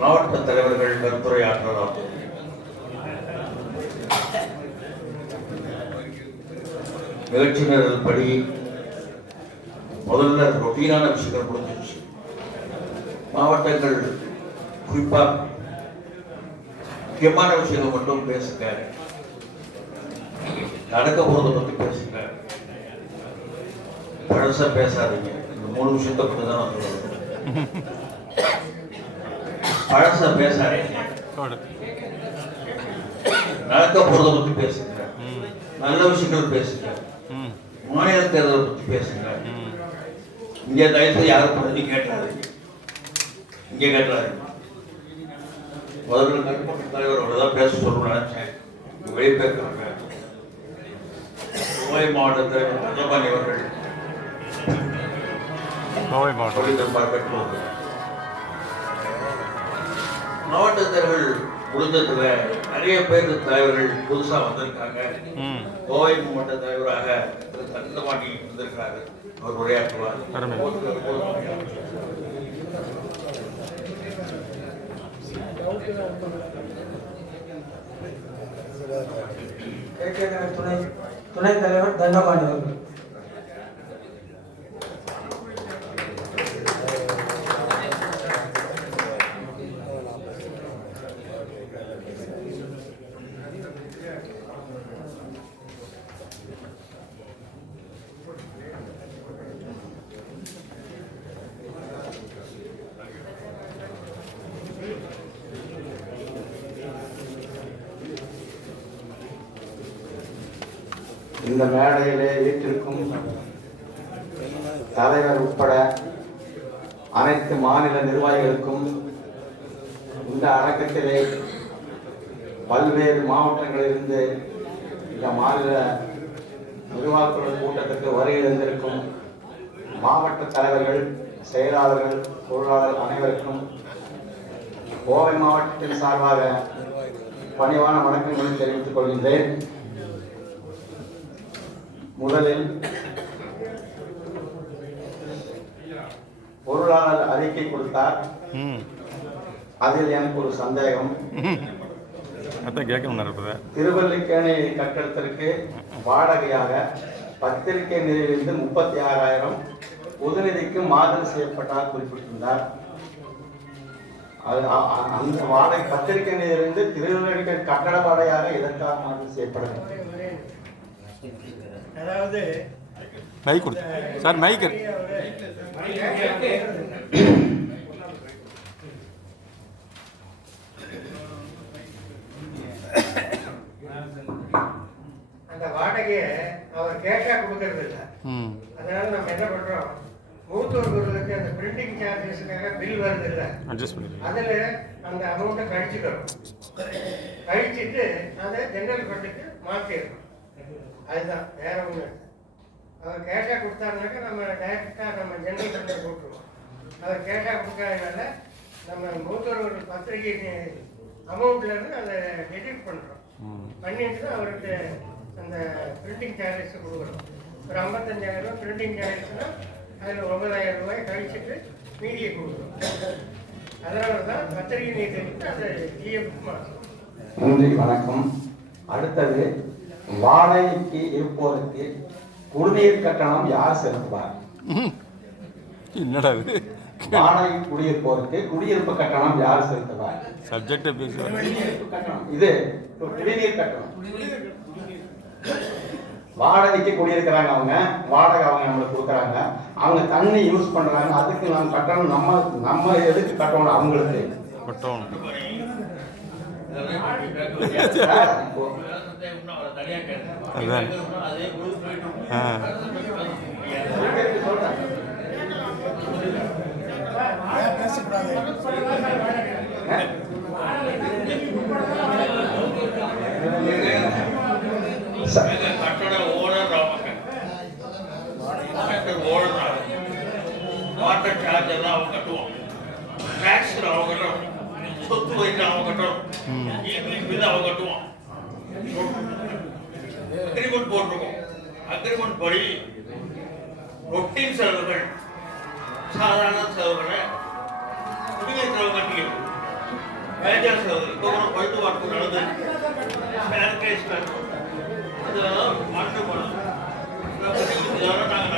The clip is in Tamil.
மாவட்ட தலைவர்கள் கருத்துரையாற்றலாம். நிகழ்ச்சி நிரல் படி முதல்ல ரொட்டீனான விஷயங்கள் முடிஞ்சிருச்சு. மாவட்டங்கள் குறிப்பா முக்கியமான விஷயங்கள் மட்டும் பேசுங்க, நடக்க போறதை பத்தி பேசுங்க, பழசா பேசாதீங்க. இந்த 3 விஷயத்தை பத்தி தான் நான் சொல்லுவேன். பழசா பேசாதீங்க, நடக்க போறதை பத்தி பேசுங்க, நல்ல விஷயங்கள் பேசுங்க, மாநில தேர்தலை பத்தி பேசுங்க. இங்கே தயவுசெய்து யாரும் பத்தி கேட்டாதீங்க, இங்கே கேட்டாதீங்க. முதல்ல கருப்பட்ட தலைவரோட தான் பேச சொல்லணும்னு நினைச்சேன். வெளியே பேசுறாங்க. கோவை மாவட்ட தலைவர் தங்கமணி அவர்கள் மாவட்ட தலைவர்கள் முடிஞ்சதுல நிறைய பேர் தலைவர்கள் புதுசா வந்திருக்காங்க. கோவை மாவட்ட தலைவராக திரு தங்கமணி வந்திருக்காரு. அவர் உரையாற்றுவார். துணைத் தலைவர் தங்கமணி அவர்கள். இந்த மேடையிலே வீட்டிற்கும் தலைவர் உட்பட அனைத்து மாநில நிர்வாகிகளுக்கும் இந்த அடக்கத்திலே பல்வேறு மாவட்டங்களிலிருந்து இந்த மாநில நிர்வாகக்குழு கூட்டத்திற்கு வருகை தந்திருக்கும் மாவட்ட தலைவர்கள், செயலாளர்கள், பொருளாளர்கள் அனைவருக்கும் கோவை மாவட்டத்தின் சார்பாக பணிவான வணக்கங்களை தெரிவித்துக் கொள்கின்றேன். முதலில் பொருளாளர் அறிக்கை கொடுத்தார். அதில் எனக்கு ஒரு சந்தேகம். திருவல்லிக்கேணி கட்டடத்திற்கு வாடகையாக பத்திரிகை நிதியிலிருந்து 36,000 பொதுநிதிக்கு மாதம் செய்யப்பட்டால் குறிப்பிட்டிருந்தார். அந்த வாடகை பத்திரிகை நிதியிலிருந்து திருவல்லிக்கேணி கட்டட வாடகையாக இதற்காக மாதம் செய்யப்பட வேண்டும். அதாவது மைக் கொடுத்து சார் மைக் அந்த வாடகையை அவர் கேஷா கொடுக்கறது இல்லை. அதனால நம்ம என்ன பண்றோம், மூத்தோர்களுக்கு அந்த பிரிண்டிங் சார்ஜஸ்க்காக பில் வருது இல்லை, அதுல அந்த அமௌண்ட்டை கழிச்சுக்கிறோம். கழிச்சுட்டு அதை ஜெனரல் ஃபண்டுக்கு மாற்றிடுறோம். அதுதான், வேற ஒன்று. அவர் கேஷாக கொடுத்தாருனாக்கா நம்ம டைரெக்டாக நம்ம ஜெனரல் ஃபண்டில் போட்டுருவோம். அவர் கேஷாக கொடுக்காதனால நம்ம மூத்தோர்கள் பத்திரிகை அமௌண்ட்லேருந்து அதை டெடிட் பண்ணுறோம். பண்ணிட்டு தான் அவருக்கு அந்த பிரிண்டிங் சார்ஜஸ் கொடுக்குறோம். ஒரு 55,000 பிரிண்டிங் சார்ஜஸ்னால் அதில் 9,000 ரூபாய் கழிச்சுட்டு மீதியை கொடுக்குறோம். அதனால தான் பத்திரிகை நீதிக்கு அதை இஎஃப் மாற்றோம். நன்றி, வணக்கம். அடுத்தது, வாடகைக்கு இருப்போருக்கு குடிநீர் கட்டணம் யார் செலுத்துவார்? என்னடா வாடகை குடியிருப்போருக்கு குடியிருப்பு கட்டணம் யார் செலுத்துவார்? சப்ஜெக்ட் கட்டணம் இது குடிநீர் கட்டணம். வாடகைக்கு குடியிருக்கிறாங்க, அவங்க வாடகை அவங்க நம்மளுக்கு கொடுக்குறாங்க, அவங்க தண்ணி யூஸ் பண்றாங்க, அதுக்கு நம்ம கட்டணம் நம்ம எதுக்கு கட்டணும்? அவங்களுக்கு கட்டணும். கட்டட ஓனர் வாட்டர் சார்ஜ் எல்லாம் அவங்க கட்டுவோம், டாக்ஸ் அவங்க கட்டுறோம், சொத்து வரி அவங்க கட்டுறோம், பில் அவங்க கட்டுவோம். அக்ரிமெண்ட் போட்டிருக்கோம். அக்ரிமெண்ட் படி ரொட்டீன் செலவுகள், சாதாரண செலவுகளை பார்க்க நடந்தது சானிடைஸ் பண்ணணும். அது மண்ணு பண்ணணும். இதெல்லாம் நாங்கள்